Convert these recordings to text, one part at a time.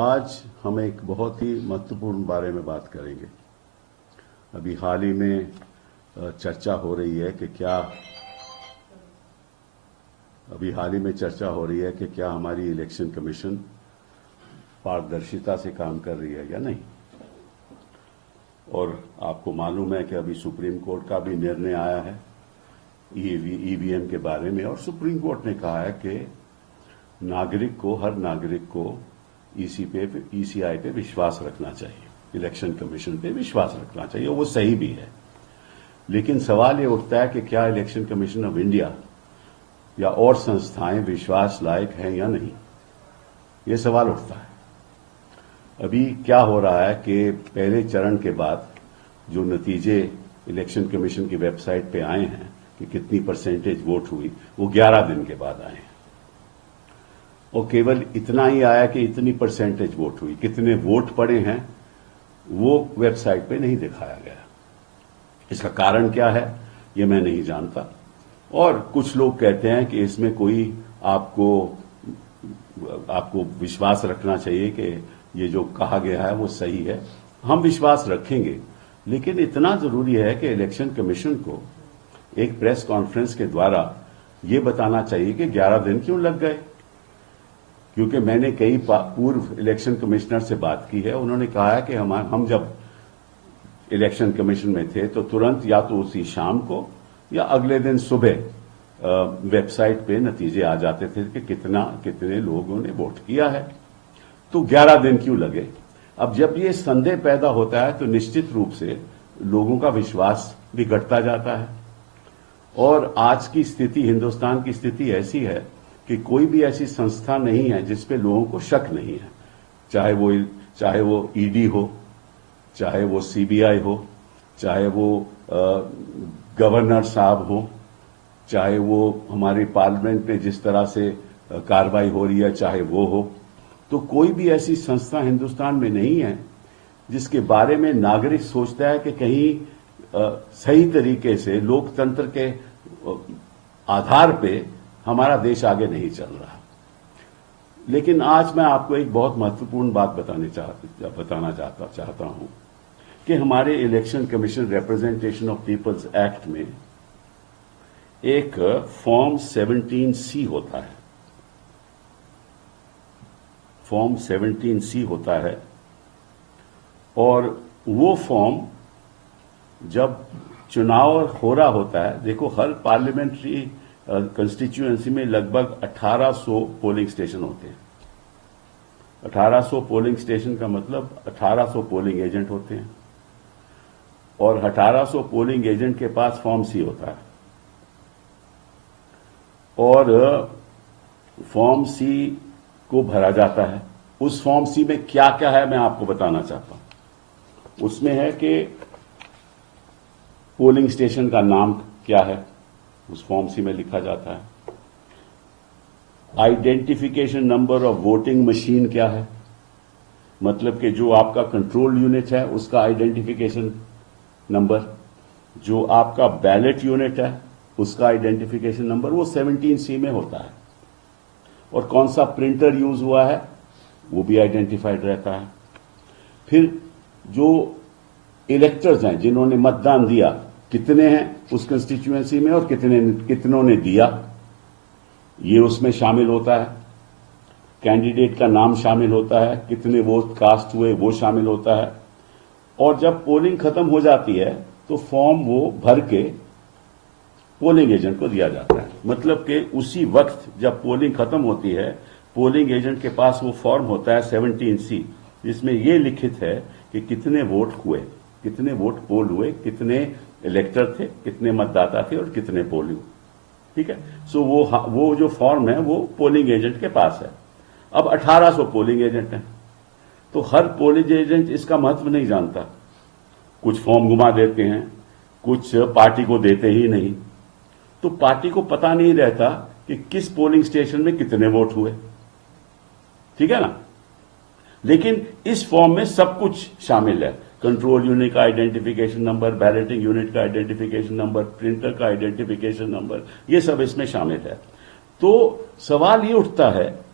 आज हम एक बहुत ही महत्वपूर्ण बारे में बात करेंगे। अभी हाल ही में चर्चा हो रही है कि क्या हमारी इलेक्शन कमीशन पारदर्शिता से काम कर रही है या नहीं। और आपको मालूम है कि अभी सुप्रीम कोर्ट का भी निर्णय आया है ईवीएम के बारे में, और सुप्रीम कोर्ट ने कहा है कि हर नागरिक को ईसीआई पे विश्वास रखना चाहिए, इलेक्शन कमीशन पे विश्वास रखना चाहिए, वो सही भी है। लेकिन सवाल ये उठता है कि क्या इलेक्शन कमीशन ऑफ इंडिया या और संस्थाएं विश्वास लायक हैं या नहीं, ये सवाल उठता है। अभी क्या हो रहा है कि पहले चरण के बाद जो नतीजे इलेक्शन कमीशन की वेबसाइट पे आए हैं कि कितनी परसेंटेज वोट हुई, वो 11 दिन के बाद आए हैं, और केवल इतना ही आया कि इतनी परसेंटेज वोट हुई। कितने वोट पड़े हैं वो वेबसाइट पे नहीं दिखाया गया। इसका कारण क्या है ये मैं नहीं जानता, और कुछ लोग कहते हैं कि इसमें कोई आपको विश्वास रखना चाहिए कि ये जो कहा गया है वो सही है। हम विश्वास रखेंगे, लेकिन इतना जरूरी है कि इलेक्शन कमीशन को एक प्रेस कॉन्फ्रेंस के द्वारा ये बताना चाहिए कि 11 दिन क्यों लग गए। क्योंकि मैंने कई पूर्व इलेक्शन कमिश्नर से बात की है, उन्होंने कहा है कि हम जब इलेक्शन कमीशन में थे तो तुरंत या तो उसी शाम को या अगले दिन सुबह वेबसाइट पे नतीजे आ जाते थे कि कितने लोगों ने वोट किया है। तो 11 दिन क्यों लगे। अब जब ये संदेह पैदा होता है तो निश्चित रूप से लोगों का विश्वास भी घटता जाता है। और आज की स्थिति, हिंदुस्तान की स्थिति ऐसी है कि कोई भी ऐसी संस्था नहीं है जिसपे लोगों को शक नहीं है, चाहे वो ईडी हो, चाहे वो सीबीआई हो, चाहे वो गवर्नर साहब हो, चाहे वो हमारे पार्लियामेंट में जिस तरह से कार्रवाई हो रही है चाहे वो हो। तो कोई भी ऐसी संस्था हिंदुस्तान में नहीं है जिसके बारे में नागरिक सोचता है कि कहीं सही तरीके से लोकतंत्र के आधार पे हमारा देश आगे नहीं चल रहा। लेकिन आज मैं आपको एक बहुत महत्वपूर्ण बात बताना चाहता हूं कि हमारे election commission representation of people's act में एक फॉर्म 17C होता है। फॉर्म 17C होता है, और वो फॉर्म जब चुनाव हो रहा होता है, देखो हर पार्लियामेंट्री कंस्टिट्यूएंसी में लगभग 1800 पोलिंग स्टेशन होते हैं। 1800 पोलिंग स्टेशन का मतलब 1800 पोलिंग एजेंट होते हैं, और 1800 पोलिंग एजेंट के पास फॉर्म सी होता है। और फॉर्म सी को भरा जाता है। उस फॉर्म सी में क्या क्या है मैं आपको बताना चाहता हूं। उसमें है कि पोलिंग स्टेशन का नाम क्या है, उस फॉर्म सी में लिखा जाता है। Identification number of voting machine क्या है, मतलब कि जो आपका कंट्रोल यूनिट है उसका आइडेंटिफिकेशन नंबर, जो आपका बैलेट यूनिट है उसका आइडेंटिफिकेशन नंबर, वो 17C में होता है। और कौन सा प्रिंटर यूज हुआ है वो भी आइडेंटिफाइड रहता है। फिर जो इलेक्टर्स हैं जिन्होंने मतदान दिया, कितने हैं उस कंस्टिट्यूएंसी में और कितनों ने दिया, ये उसमें शामिल होता है। कैंडिडेट का नाम शामिल होता है, कितने वोट कास्ट हुए वो शामिल होता है। और जब पोलिंग खत्म हो जाती है तो फॉर्म वो भर के पोलिंग एजेंट को दिया जाता है। मतलब कि उसी वक्त जब पोलिंग खत्म होती है, पोलिंग एजेंट के पास वो फॉर्म होता है 17C, जिसमें ये लिखित है कि कितने वोट हुए, कितने वोट पोल हुए, कितने इलेक्टर थे, कितने मतदाता थे और कितने पोल हुए। ठीक है। सो वो जो फॉर्म है वो पोलिंग एजेंट के पास है। अब 1800 पोलिंग एजेंट हैं, तो हर पोलिंग एजेंट इसका महत्व नहीं जानता। कुछ फॉर्म घुमा देते हैं, कुछ पार्टी को देते ही नहीं, तो पार्टी को पता नहीं रहता कि किस पोलिंग स्टेशन में कितने वोट हुए। ठीक है ना। लेकिन इस फॉर्म में सब कुछ शामिल है। कंट्रोल यूनिट का आइडेंटिफिकेशन नंबर, बैलेटिंग यूनिट का आइडेंटिफिकेशन नंबर, प्रिंटर का आइडेंटिफिकेशन नंबर, ये सब इसमें शामिल है। तो सवाल ये उठता है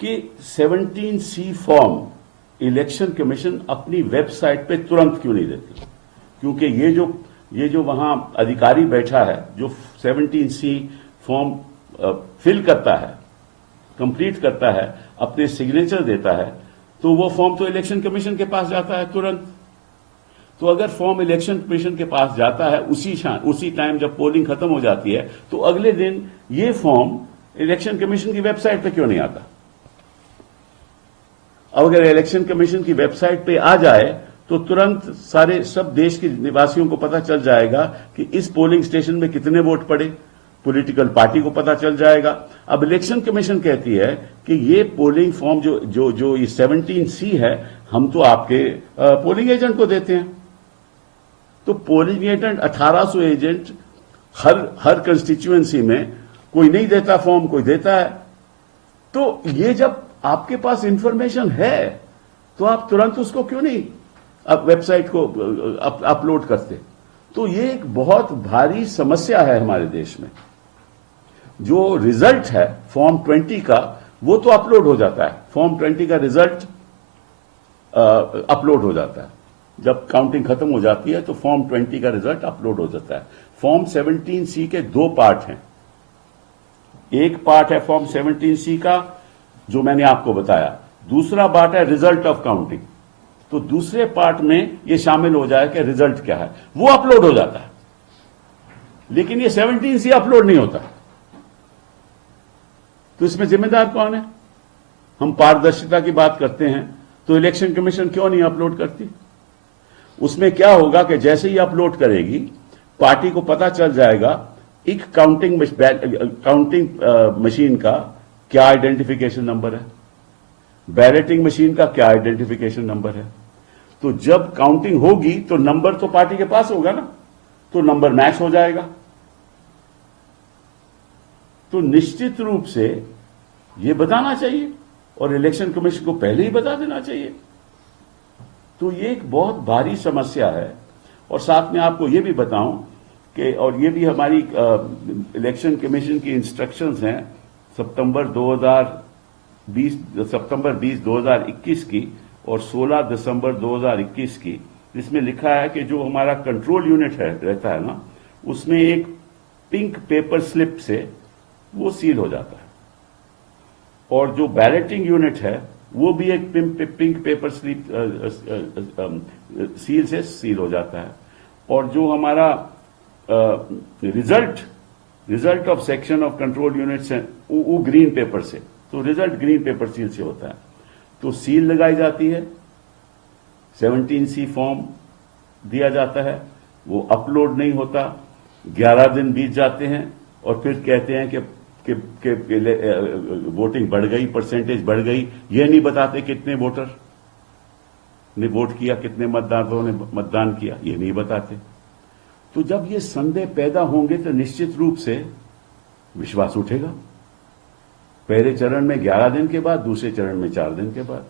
कि 17C फॉर्म इलेक्शन कमीशन अपनी वेबसाइट पे तुरंत क्यों नहीं देती? क्योंकि ये जो वहां अधिकारी बैठा है, जो 17C फॉर्म फिल करता है, कंप्लीट करता है, अपने सिग्नेचर देता है, तो वो फॉर्म तो इलेक्शन कमीशन के पास जाता है तुरंत। तो अगर फॉर्म इलेक्शन कमीशन के पास जाता है उसी टाइम जब पोलिंग खत्म हो जाती है, तो अगले दिन ये फॉर्म इलेक्शन कमीशन की वेबसाइट पे क्यों नहीं आता? अब अगर इलेक्शन कमीशन की वेबसाइट पे आ जाए तो तुरंत सब देश के निवासियों को पता चल जाएगा कि इस पोलिंग स्टेशन में कितने वोट पड़े, पॉलिटिकल पार्टी को पता चल जाएगा। अब इलेक्शन कमीशन कहती है कि ये पोलिंग फॉर्म जो ये 17C है, हम तो आपके पोलिंग एजेंट को देते हैं। तो पोलिंग एजेंट 1800 एजेंट हर कंस्टिट्यूएंसी में, कोई नहीं देता फॉर्म, कोई देता है। तो ये जब आपके पास इंफॉर्मेशन है तो आप तुरंत उसको क्यों नहीं अब वेबसाइट को अपलोड करते? तो ये एक बहुत भारी समस्या है हमारे देश में। जो रिजल्ट है फॉर्म 20 का, वो तो अपलोड हो जाता है। फॉर्म 20 का रिजल्ट अपलोड हो जाता है। जब काउंटिंग खत्म हो जाती है तो फॉर्म 20 का रिजल्ट अपलोड हो जाता है। फॉर्म 17C के 2 पार्ट हैं। एक पार्ट है फॉर्म 17C का, जो मैंने आपको बताया। दूसरा पार्ट है रिजल्ट ऑफ काउंटिंग। तो दूसरे पार्ट में ये शामिल हो जाए कि रिजल्ट क्या है, वो अपलोड हो जाता है। लेकिन ये 17C अपलोड नहीं होता। तो इसमें जिम्मेदार कौन है? हम पारदर्शिता की बात करते हैं, तो इलेक्शन कमीशन क्यों नहीं अपलोड करती? उसमें क्या होगा कि जैसे ही अपलोड करेगी, पार्टी को पता चल जाएगा एक काउंटिंग मशीन का क्या आइडेंटिफिकेशन नंबर है, बैलेटिंग मशीन का क्या आइडेंटिफिकेशन नंबर है। तो जब काउंटिंग होगी तो नंबर तो पार्टी के पास होगा ना, तो नंबर मैच हो जाएगा। तो निश्चित रूप से यह बताना चाहिए और इलेक्शन कमीशन को पहले ही बता देना चाहिए। तो ये एक बहुत भारी समस्या है। और साथ में आपको यह भी बताऊं कि, और ये भी हमारी इलेक्शन कमीशन की इंस्ट्रक्शंस हैं सितंबर 20 2021 की और 16 दिसंबर 2021 की, जिसमें लिखा है कि जो हमारा कंट्रोल यूनिट रहता है ना, उसमें एक पिंक पेपर स्लिप से वो सील हो जाता है। और जो बैलेटिंग यूनिट है वो भी एक पिंक पेपर स्लिप सील से सील हो जाता है। और जो हमारा result of section of control units है वो ग्रीन पेपर से, तो रिजल्ट ग्रीन पेपर सील से होता है। तो सील लगाई जाती है, 17C फॉर्म दिया जाता है, वो अपलोड नहीं होता। 11 दिन बीत जाते हैं और फिर कहते हैं कि वोटिंग बढ़ गई, परसेंटेज बढ़ गई। ये नहीं बताते कितने वोटर ने वोट किया, कितने मतदाताओं ने मतदान किया, ये नहीं बताते। तो जब ये संदेह पैदा होंगे तो निश्चित रूप से विश्वास उठेगा। पहले चरण में 11 दिन के बाद, दूसरे चरण में 4 दिन के बाद।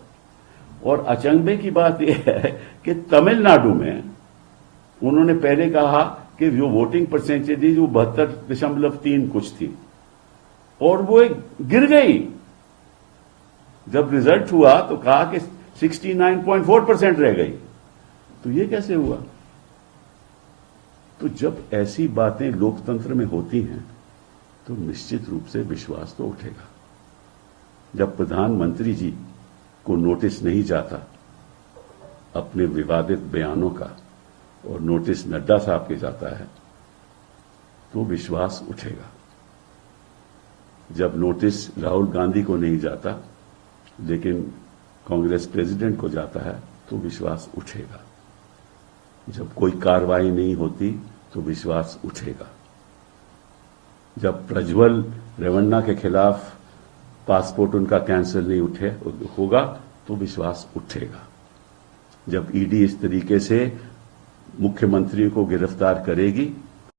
और अचंभे की बात यह है कि तमिलनाडु में उन्होंने पहले कहा कि जो वोटिंग परसेंटेज थी वो 72.3 कुछ थी और वो गिर गई। जब रिजल्ट हुआ तो कहा कि 69.4% रह गई। तो ये कैसे हुआ? तो जब ऐसी बातें लोकतंत्र में होती हैं तो निश्चित रूप से विश्वास तो उठेगा। जब प्रधानमंत्री जी को नोटिस नहीं जाता अपने विवादित बयानों का और नोटिस नड्डा साहब के जाता है तो विश्वास उठेगा। जब नोटिस राहुल गांधी को नहीं जाता लेकिन कांग्रेस प्रेसिडेंट को जाता है तो विश्वास उठेगा। जब कोई कार्रवाई नहीं होती तो विश्वास उठेगा। जब प्रज्वल रेवन्ना के खिलाफ पासपोर्ट उनका कैंसिल नहीं होगा तो विश्वास उठेगा। जब ईडी इस तरीके से मुख्यमंत्री को गिरफ्तार करेगी